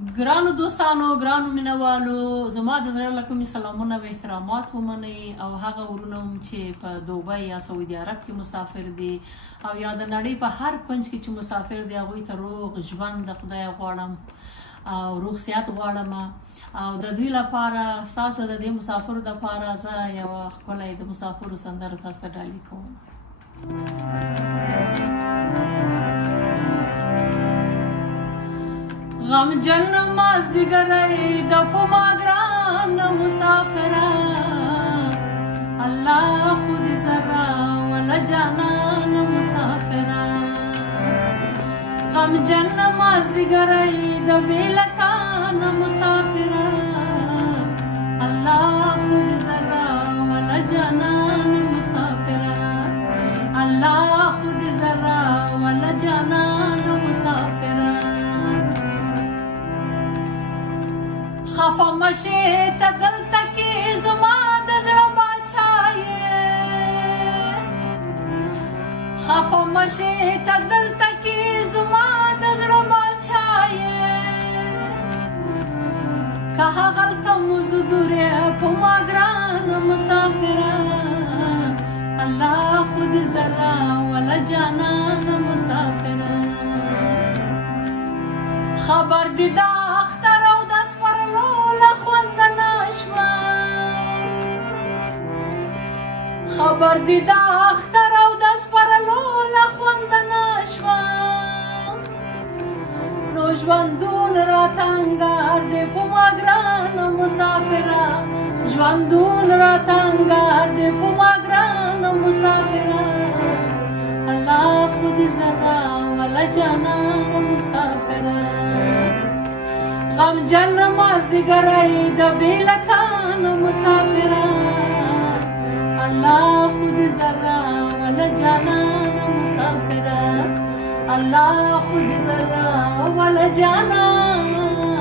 ګرانو دوستانو، ګرانو مینوالو، زما د زړه له کومې سلامونه او احترامات ومنئ، او هغه ورونه چې په دوبۍ یا سعودي عرب کې مسافر دي او یا د نړۍ په هر کونج کې چې مسافر دي، هغوی ته روغ ژوند د خدای غواړم او روغ صحت غواړم. او د دوی لپاره، ستاسو د دې مسافرو دپاره زه یوه ښکلی د مسافرو سندره تاسو ته ډالۍ کوم. غمجن مازدیګری د په ما ګرانه مسافره، الله خو دې ذره وله جانان مسافره. غمجن مازدیګری د بې له تانه مسافره، الله خو دې ذره وله جانان مسافره، الله خو دې ذره وله جانان مسافره. خفه مشې ته دلته کې زما د زړه باچا یې، خفه مشې ته دلته کې زما د زړه باچا یې. که هغلته مو زه دورې په ما ګرانه مسافره، الله خو دې ذره وله جانانه مسافره. خبر دې د اختر او د سپرلو له خونده نه شوه، خبر دې د اختر او د سپرلو له خونده نه شوه. نو ژوندون راته انګار دی په ما ګرانه مسافره، ژوندون راته انګار دی په ما ګرانه مسافره. الله خو دې ذره وله جانانه مسافره. غمجن مازدیګری د بې له تانه مسافره، الله خو دې ذره وله جانانه مسافره، الله خو دې ذره وله جانانه